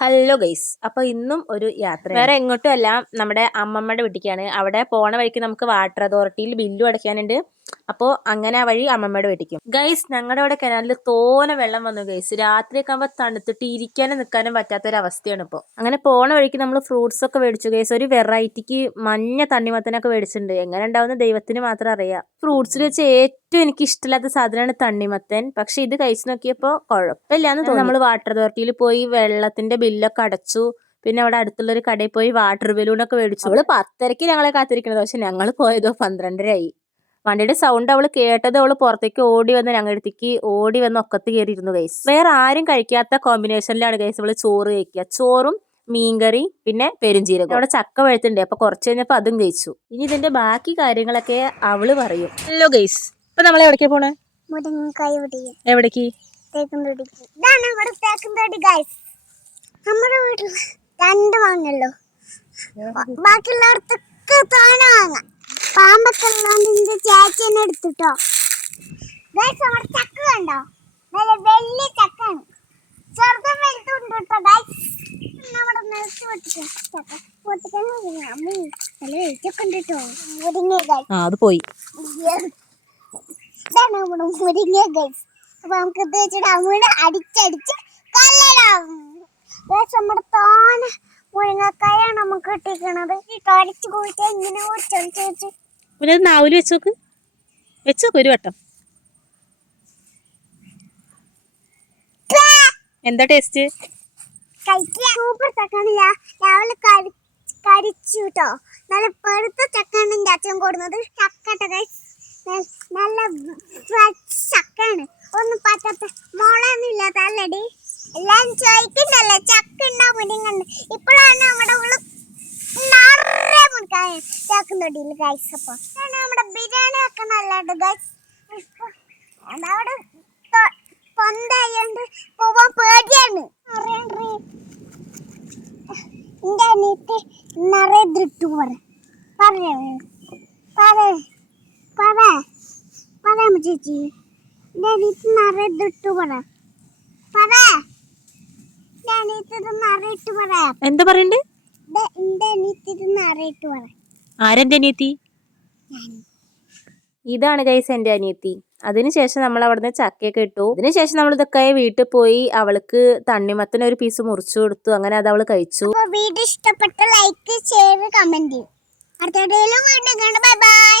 Hello guys, അപ്പോൾ ഇന്നും ഒരു യാത്ര വേറെ എങ്ങോട്ടും അല്ല, നമ്മുടെ അമ്മമ്മയുടെ വീട്ടിലേക്കാണ്. അവിടെ പോണ വഴിക്ക് നമുക്ക് വാട്ടർ അതോറിറ്റിയിൽ ബില്ലും അടയ്ക്കാനുണ്ട്. അപ്പോൾ അങ്ങനെ ആ വഴി അമ്മമ്മയുടെ വീട്ടിലേക്കും. ഗൈസ്, ഞങ്ങളുടെ അവിടെ കിണറിൽ തോനെ വെള്ളം വന്നു ഗൈസ്. രാത്രിയൊക്കെ ആകുമ്പോൾ തണുത്തിട്ട് ഇരിക്കാനും നിൽക്കാനും പറ്റാത്തൊരവസ്ഥയാണ് ഇപ്പോൾ. അങ്ങനെ പോണ വഴിക്ക് നമ്മൾ ഫ്രൂട്ട്സ് ഒക്കെ മേടിച്ചു ഗൈസ്. ഒരു വെറൈറ്റിക്ക് മഞ്ഞ തണ്ണിമത്തനൊക്കെ മേടിച്ചിട്ടുണ്ട്. എങ്ങനെ ഉണ്ടാവുന്ന ദൈവത്തിന് മാത്രം അറിയാം. ഫ്രൂട്ട്സിൽ വെച്ച് ഏറ്റവും എനിക്ക് ഇഷ്ടമില്ലാത്ത സാധനമാണ് തണ്ണിമത്തൻ. പക്ഷെ ഇത് കഴിച്ചു നോക്കിയപ്പോൾ കുഴപ്പമില്ലാന്ന് തോന്നി. നമ്മൾ വാട്ടർ അതോറിറ്റിയിൽ പോയി വെള്ളത്തിന്റെ ബില്ലൊക്കെ അടച്ചു. പിന്നെ അവിടെ അടുത്തുള്ളൊരു കടയിൽ പോയി വാട്ടർ ബലൂണൊക്കെ മേടിച്ചു. അവള് 10:30 ഞങ്ങളെ കാത്തിരിക്കണത്. പക്ഷെ ഞങ്ങൾ പോയതോ 12:30 ആയി. വണ്ടിയുടെ സൗണ്ട് അവള് കേട്ടത് അവള് പുറത്തേക്ക് ഓടി വന്ന് ഞങ്ങളുടെ അടുത്തേക്ക് ഓടി വന്ന് ഒക്കത്ത് കയറിയിരുന്നു ഗൈസ്. വേറെ ആരും കഴിക്കാത്ത കോമ്പിനേഷനിലാണ് ഗൈസ് അവള് ചോറ് കഴിക്കുക. ചോറും മീൻകറി പിന്നെ പെരുംജീരകം. അവിടെ ചക്ക പഴുത്തുണ്ട്. അപ്പൊ കുറച്ച് കഴിഞ്ഞപ്പോ അതും കഴിച്ചു. ഇനി ഇതിന്റെ ബാക്കി കാര്യങ്ങളൊക്കെ അവള് പറയും. ഹലോ ഗൈസ്, ഇപ്പൊ നമ്മളെ എവിടേക്കാ പോണേ? എവിടേക്ക്? നമ്മുടെ വീട്ടിൽ 2 വാങ്ങല്ലോ, ബാക്കിയുള്ളവർക്കൊക്കെ തോന വാങ്ങാം. പാമ്പൊക്കെ ഉള്ളതിന്റെ ചേച്ചനെ എടുത്തിട്ടോ. നമ്മുടെ ചക്ക കണ്ടോ? നല്ല വലിയ ചക്കാണ്. ചെറുതും വലുതുണ്ട് കേട്ടോ ഗൈസ്. നമ്മുടെ നിലത്ത് പൊട്ടിക്കാൻ അമ്മ നല്ല വെയിറ്റൊക്കെ ഉണ്ട് കേട്ടോ. മുരിങ്ങ അത് പോയി. ഇതാണ് നമ്മുടെ മുരിങ്ങ ഗൈസ്. അപ്പൊ നമുക്ക് ഇത് വെച്ചിട്ട് അങ്ങോട്ട് അടിച്ചടിച്ച് കല്ലടാം. നമ്മുടെ തോന മുരിങ്ങക്കായാണ് നമുക്ക് കിട്ടിക്കണത്. കടിച്ചു പോയിട്ട് ഇങ്ങനെ വെച്ച് പിന്നെ നാവില് വെച്ചോക്ക് ഒരു വട്ടം. എന്താ ടേസ്റ്റ്? സൂപ്പർ ചക്കാണ്. രാവിലെ കടിച്ചു കേട്ടോ. നല്ല പെടുത്ത ചക്കാണ് എൻ്റെ അച്ഛൻ കൊടുക്കുന്നത്. ചക്കട്ട നല്ല ചക്കാണ്. ഒന്നും പറ്റാത്ത മുളയൊന്നും ഇല്ലാത്ത അല്ലടി. എല്ലാരും ചോദിക്കണ്ടല്ലേ ചക്ക ഉണ്ടോ മുരിങ്ങണ്ട്. ഇപ്പോഴാണ് നമ്മുടെ ഉള്ളിൽ നിറയെ മുറിക്കാൻ ചാക്കുന്നൊടിയിൽ ഗൈസ്. അപ്പൊ നമ്മുടെ ബിരിയാണി ഒക്കെ നല്ലത് ഗൈസ്. അതവിടെ പൊന്തായോണ്ട് പോവാൻ പേടിയാണ്. എന്റെ അനിയത്തി നിറയെ ഇതിട്ടു പറയാമോ ചേച്ചി? എന്റെ അനിയത്തി നിറയെ ഇതിട്ടു എന്താ പറയണ്ടേ? ആരെന്റെ അനിയത്തി? ഇതാണ് ഗൈസ് എന്റെ അനിയത്തി. അതിനുശേഷം നമ്മൾ അവിടുന്ന് ചക്കയൊക്കെ ഇട്ടു. അതിനുശേഷം നമ്മൾ ഇതൊക്കെ വീട്ടിൽ പോയി അവൾക്ക് തണ്ണിമത്തൻ ഒരു പീസ് മുറിച്ചു കൊടുത്തു. അങ്ങനെ അത് അവള് കഴിച്ചു. വീഡിയോ ഇഷ്ടപ്പെട്ട ലൈക്ക്, ഷെയർ, കമന്റ്. അടുത്ത വീഡിയോയിലും വീണ്ടും കാണാം. Bye bye.